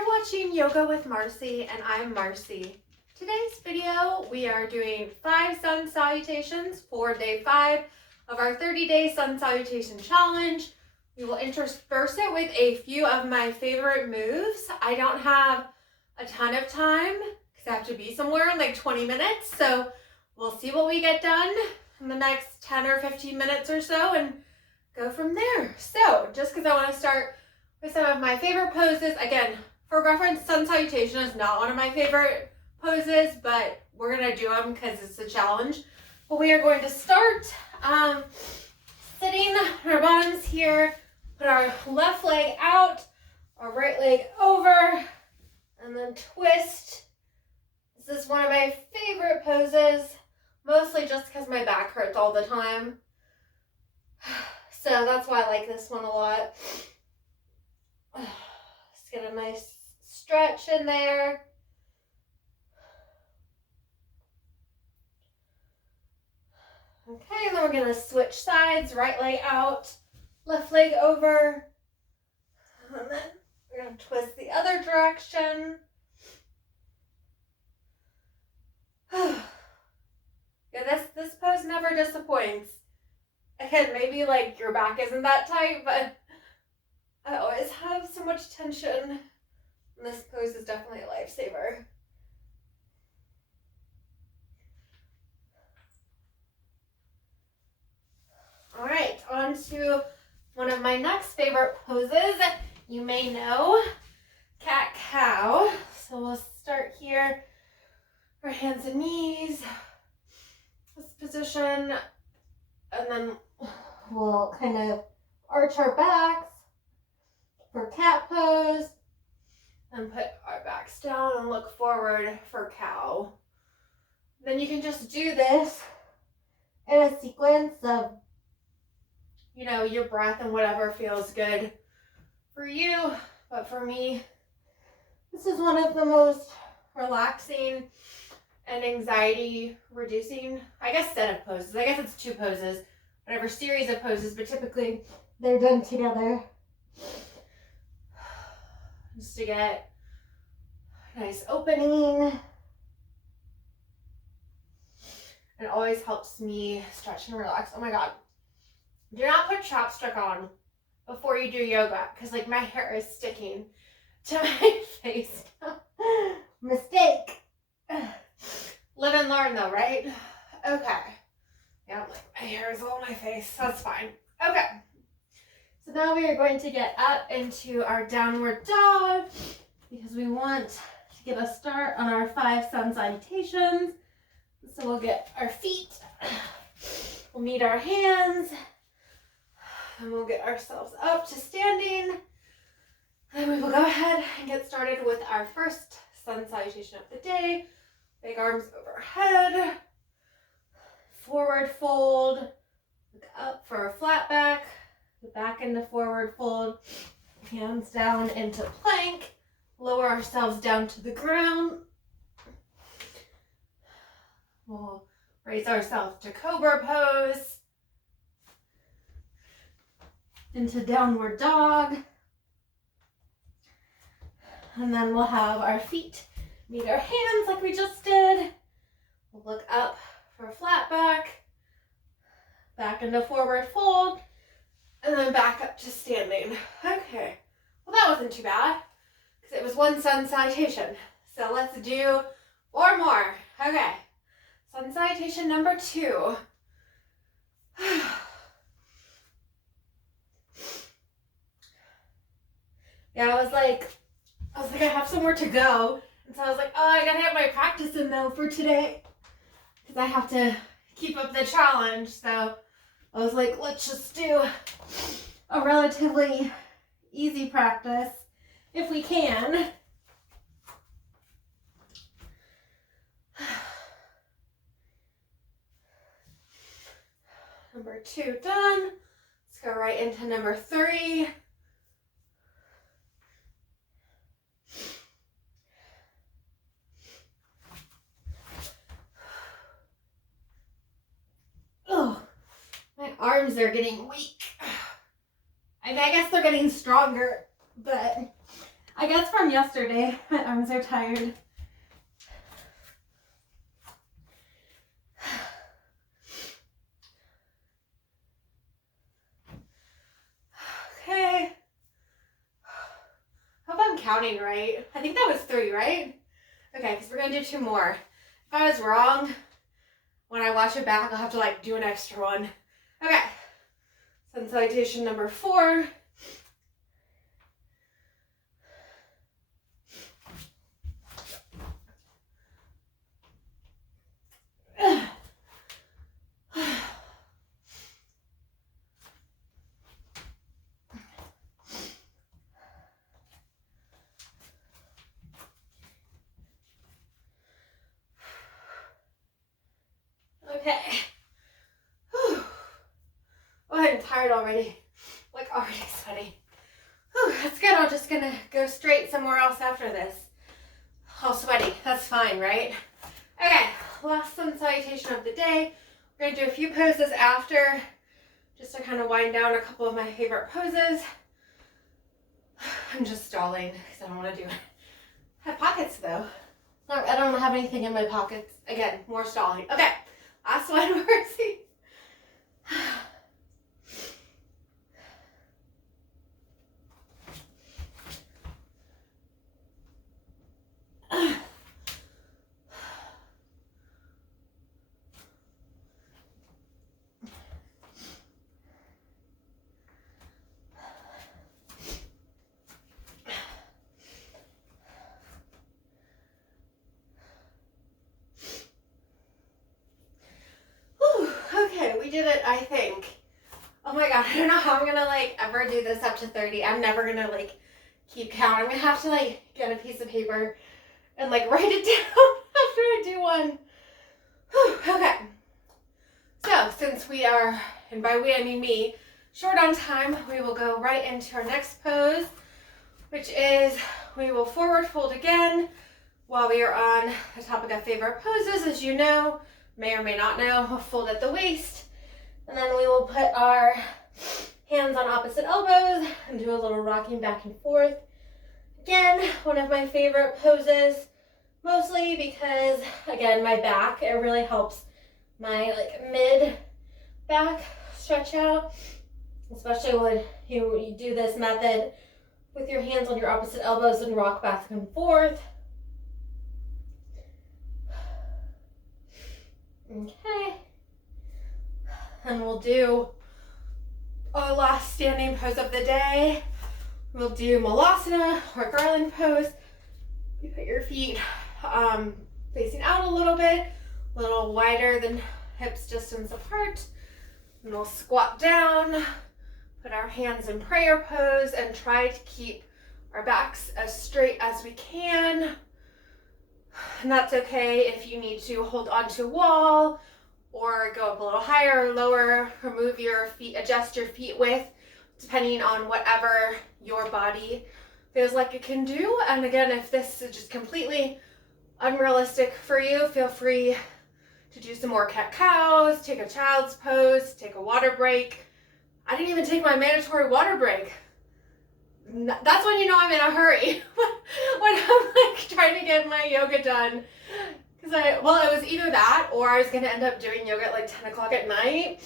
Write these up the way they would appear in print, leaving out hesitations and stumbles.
You're watching Yoga with Marcie, and I'm Marcie. Today's video, we are doing 5 sun salutations for day 5 of our 30-day sun salutation challenge. We will intersperse it with a few of my favorite moves. I don't have a ton of time because I have to be somewhere in like 20 minutes, so we'll see what we get done in the next 10 or 15 minutes or so and go from there. So just because I want to start with some of my favorite poses, again, for reference, sun salutation is not one of my favorite poses, but we're going to do them because it's a challenge. But we are going to start sitting on our bottoms here, put our left leg out, our right leg over, and then twist. This is one of my favorite poses, mostly just because my back hurts all the time. So that's why I like this one a lot. Let's get a nice stretch in there. Okay, and then we're going to switch sides, right leg out, left leg over, and then we're going to twist the other direction. Yeah, this pose never disappoints. Again, maybe like your back isn't that tight, but I always have so much tension. And this pose is definitely a lifesaver. All right, on to one of my next favorite poses. You may know, cat-cow. So we'll start here, our hands and knees, this position, and then we'll kind of arch our backs for cat pose and put our backs down and look forward for cow. Then you can just do this in a sequence of, you know, your breath and whatever feels good for you. But for me, this is one of the most relaxing and anxiety reducing, I guess, set of poses. I guess it's 2 poses, whatever series of poses, but typically they're done together. Just to get a nice opening. It always helps me stretch and relax. Oh my God. Do not put chapstick on before you do yoga, because like my hair is sticking to my face. Mistake. Live and learn though, right? Okay. Yeah, like my hair is all on my face. That's fine. Okay. So now we are going to get up into our downward dog because we want to get a start on our 5 sun salutations. So we'll get our feet, we'll meet our hands, and we'll get ourselves up to standing. And we will go ahead and get started with our first sun salutation of the day. Big arms overhead, forward fold, look up for a flat back, back into forward fold, hands down into plank, lower ourselves down to the ground. We'll raise ourselves to cobra pose, into downward dog, and then we'll have our feet meet our hands like we just did. We'll look up for a flat back, back into forward fold, and then back up to standing. Okay, well that wasn't too bad because it was 1 sun salutation. So let's do 4 more. Okay, sun salutation number 2. Yeah, I was like I have somewhere to go. And so I was like, oh, I gotta have my practice in though for today because I have to keep up the challenge. So I was like, let's just do a relatively easy practice if we can. Number 2 done. Let's go right into number 3. Oh, my arms are getting weak. I guess they're getting stronger, but I guess from yesterday, my arms are tired. Okay. Hope I'm counting right. I think that was 3, right? Okay, because we're going to do 2 more. If I was wrong, when I watch it back, I'll have to like do an extra one. Okay. Sun salutation number 4. Okay. Whew. Oh, I'm tired already. Like already sweaty. Whew, that's good. I'm just gonna go straight somewhere else after this. All sweaty. That's fine, right? Okay. Last sun salutation of the day. We're gonna do a few poses after, just to kind of wind down a couple of my favorite poses. I'm just stalling because I don't want to do it. I have pockets though. I don't have anything in my pockets. Again, more stalling. Okay. Last one, Marcie. Okay, we did it, I think. Oh my god, I don't know how I'm gonna like ever do this up to 30. I'm never gonna like keep count. I'm gonna have to like get a piece of paper and like write it down after I do one. Whew, okay. So since we are, and by we I mean me, short on time, we will go right into our next pose, which is we will forward fold again while we are on the topic of favorite poses. As you know, may or may not know, we'll fold at the waist, and then we will put our hands on opposite elbows and do a little rocking back and forth. Again, one of my favorite poses, mostly because, again, my back, it really helps my like mid back stretch out, especially when you do this method with your hands on your opposite elbows and rock back and forth. Okay, and we'll do our last standing pose of the day. We'll do malasana or garland pose. You put your feet facing out a little wider than hips distance apart. And we'll squat down, put our hands in prayer pose, and try to keep our backs as straight as we can. And that's okay if you need to hold onto a wall or go up a little higher or lower, or move your feet, adjust your feet width, depending on whatever your body feels like it can do. And again, if this is just completely unrealistic for you, feel free to do some more cat-cows, take a child's pose, take a water break. I didn't even take my mandatory water break. That's when you know I'm in a hurry. When I'm like trying to get my yoga done. Because it was either that or I was going to end up doing yoga at like 10 o'clock at night.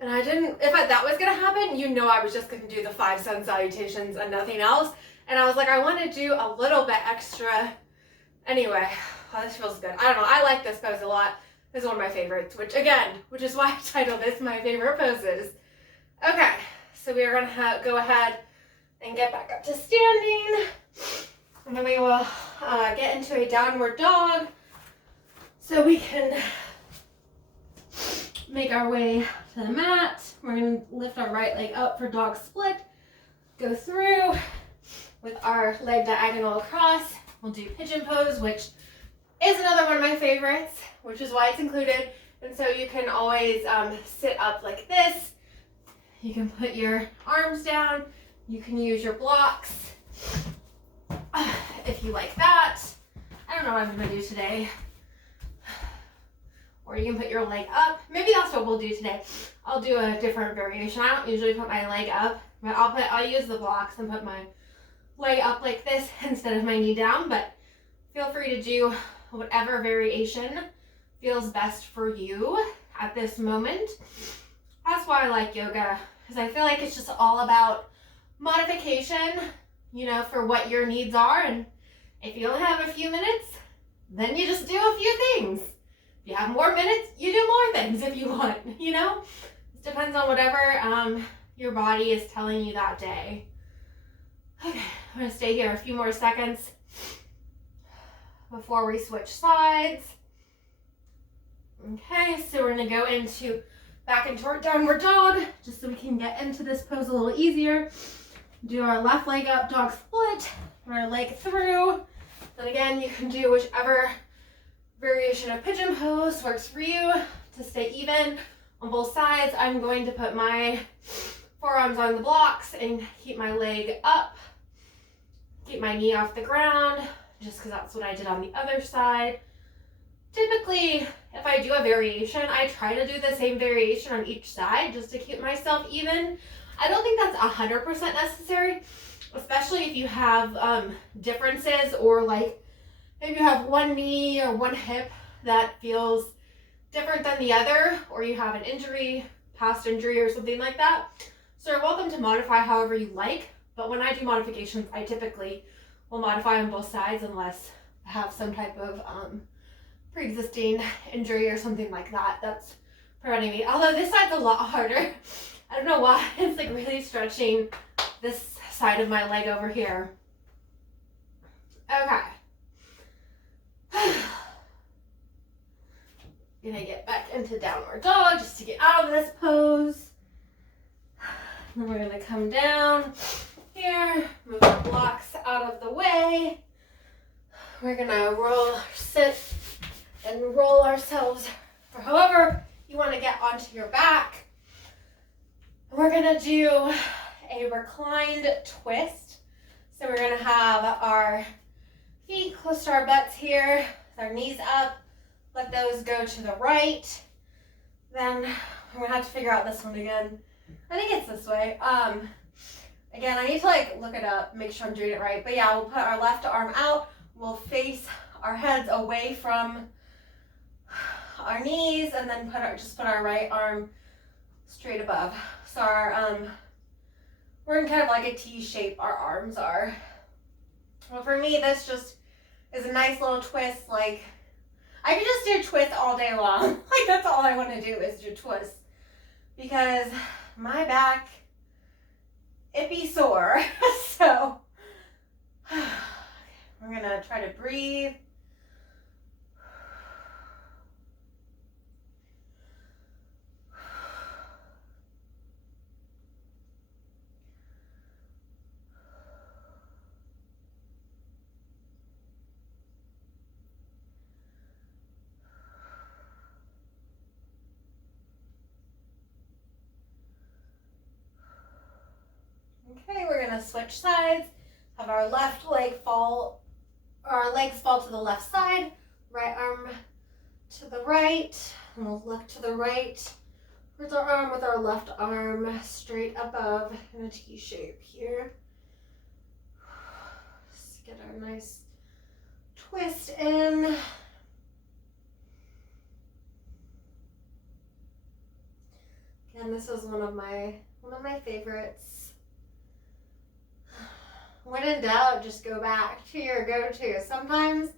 And I didn't, that was going to happen, you know I was just going to do the 5 sun salutations and nothing else. And I was like, I want to do a little bit extra. Anyway, this feels good. I don't know, I like this pose a lot. This is one of my favorites, which is why I titled this my favorite poses. Okay, so we are going to go ahead and get back up to standing. And then we will get into a downward dog so we can make our way to the mat. We're going to lift our right leg up for dog split. Go through with our leg diagonal across. We'll do pigeon pose, which is another one of my favorites, which is why it's included. And so you can always sit up like this. You can put your arms down. You can use your blocks if you like that. I don't know what I'm going to do today. Or you can put your leg up. Maybe that's what we'll do today. I'll do a different variation. I don't usually put my leg up, but I'll use the blocks and put my lay up like this instead of my knee down, but feel free to do whatever variation feels best for you at this moment. That's why I like yoga, because I feel like it's just all about modification, you know, for what your needs are. And if you only have a few minutes, then you just do a few things. If you have more minutes, you do more things if you want, you know? It depends on whatever your body is telling you that day. Okay, I'm gonna stay here a few more seconds before we switch sides. Okay, so we're gonna go back into our downward dog, just so we can get into this pose a little easier. Do our left leg up, dog split, our leg through. Then again, you can do whichever variation of pigeon pose works for you to stay even on both sides. I'm going to put my forearms on the blocks and keep my leg up, keep my knee off the ground, just because that's what I did on the other side. Typically, if I do a variation, I try to do the same variation on each side just to keep myself even. I don't think that's 100% necessary, especially if you have differences, or like maybe you have one knee or one hip that feels different than the other, or you have an injury, past injury or something like that. So you're welcome to modify however you like, but when I do modifications, I typically will modify on both sides unless I have some type of pre-existing injury or something like that that's preventing me. Although this side's a lot harder. I don't know why. It's like really stretching this side of my leg over here. Okay. Gonna get back into downward dog just to get out of this pose. Then we're gonna come down here, move our blocks out of the way. We're gonna sit and roll ourselves, or however you want to get onto your back. We're gonna do a reclined twist. So we're gonna have our feet close to our butts here, with our knees up. Let those go to the right. Then we're gonna have to figure out this one again. I think it's this way. Again, I need to like look it up, make sure I'm doing it right. But yeah, we'll put our left arm out. We'll face our heads away from our knees, and then just put our right arm straight above. So we're in kind of like a T shape, our arms are. Well, for me, this just is a nice little twist. Like, I could just do twists all day long. Like, that's all I want to do is do twists. Because my back, it be sore. So, we're going to try to breathe. Okay, we're gonna switch sides. Have our left leg fall, or our legs fall to the left side, right arm to the right, and we'll look to the right. Where's our arm with our left arm straight above in a T shape here. Just get our nice twist in. Again, this is one of my favorites. When in doubt, just go back to your go-to. Sometimes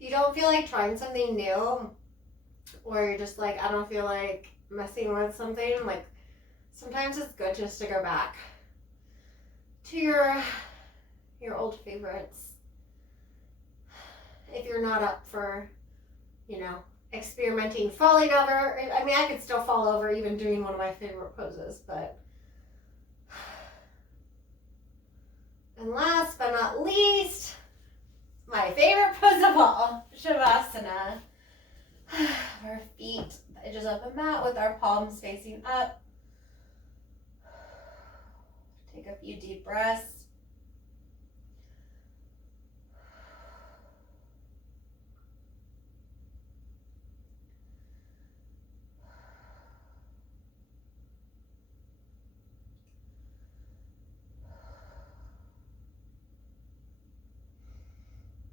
you don't feel like trying something new, or you're just like, I don't feel like messing with something. Like, sometimes it's good just to go back to your old favorites. If you're not up for, experimenting, falling over. I mean, I could still fall over even doing one of my favorite poses, but. And last but not least, my favorite pose of all, Shavasana. Our feet, the edges of the mat with our palms facing up. Take a few deep breaths.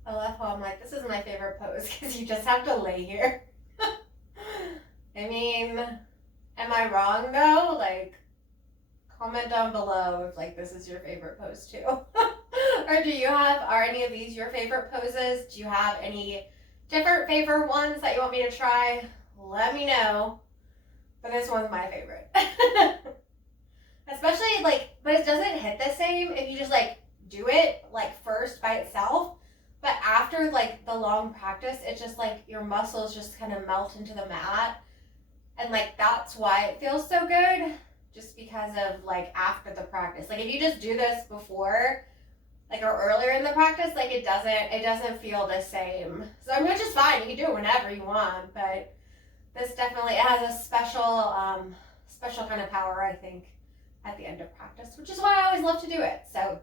I love how I'm like, this is my favorite pose because you just have to lay here. I mean, am I wrong though? Like, comment down below if like this is your favorite pose too. Or are any of these your favorite poses? Do you have any different favorite ones that you want me to try? Let me know. But this one's my favorite. Especially like, but it doesn't hit the same if you just like do it like first by itself. But after like the long practice, it's just like your muscles just kind of melt into the mat. And like that's why it feels so good. Just because of like after the practice. Like if you just do this before, like or earlier in the practice, like it doesn't feel the same. So I mean, which is fine. You can do it whenever you want, but this definitely, it has a special kind of power, I think, at the end of practice, which is why I always love to do it. So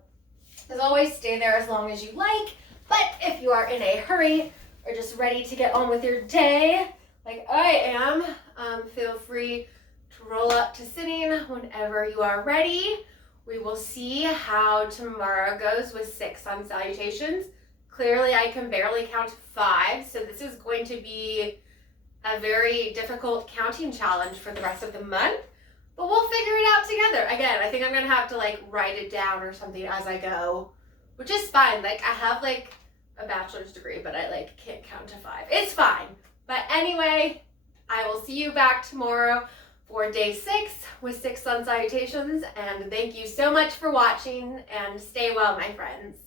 as always, stay there as long as you like. But if you are in a hurry or just ready to get on with your day, like I am, feel free to roll up to sitting whenever you are ready. We will see how tomorrow goes with 6 sun salutations. Clearly, I can barely count 5, so this is going to be a very difficult counting challenge for the rest of the month, but we'll figure it out together. Again, I think I'm gonna have to like write it down or something as I go, which is fine. Like I have like a bachelor's degree, but I like can't count to 5. It's fine. But anyway, I will see you back tomorrow for day 6 with 6 sun salutations, and thank you so much for watching, and stay well, my friends.